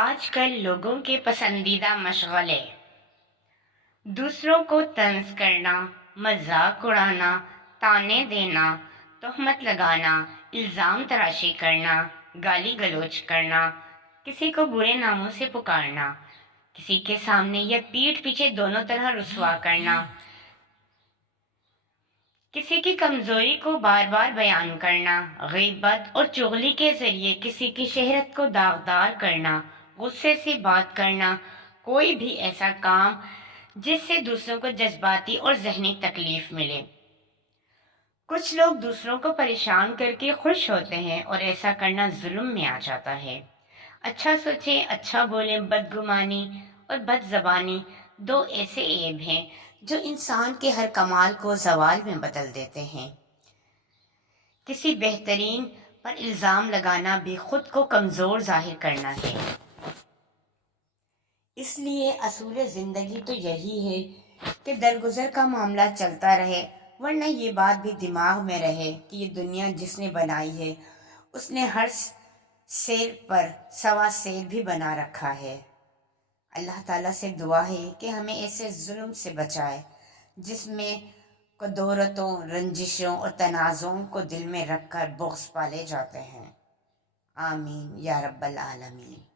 آج کل لوگوں کے پسندیدہ مشغلے دوسروں کو طنز کرنا، مذاق اڑانا، طعنے دینا، تہمت لگانا، الزام تراشی کرنا، گالی گلوچ کرنا، کسی کو برے ناموں سے پکارنا، کسی کے سامنے یا پیٹھ پیچھے دونوں طرح رسوا کرنا، کسی کی کمزوری کو بار بار بیان کرنا، غیبت اور چغلی کے ذریعے کسی کی شہرت کو داغدار کرنا، غصے سے بات کرنا، کوئی بھی ایسا کام جس سے دوسروں کو جذباتی اور ذہنی تکلیف ملے۔ کچھ لوگ دوسروں کو پریشان کر کے خوش ہوتے ہیں اور ایسا کرنا ظلم میں آ جاتا ہے۔ اچھا سوچیں، اچھا بولیں، بدگمانی اور بد زبانی دو ایسے عیب ہیں جو انسان کے ہر کمال کو زوال میں بدل دیتے ہیں۔ کسی بہترین پر الزام لگانا بھی خود کو کمزور ظاہر کرنا ہے۔ اس لیے اصول زندگی تو یہی ہے کہ درگزر کا معاملہ چلتا رہے، ورنہ یہ بات بھی دماغ میں رہے کہ یہ دنیا جس نے بنائی ہے اس نے ہر سیر پر سوا سیر بھی بنا رکھا ہے۔ اللہ تعالیٰ سے دعا ہے کہ ہمیں ایسے ظلم سے بچائے جس میں کدورتوں، رنجشوں اور تنازعوں کو دل میں رکھ کر بغض پالے جاتے ہیں۔ آمین یا رب العالمین۔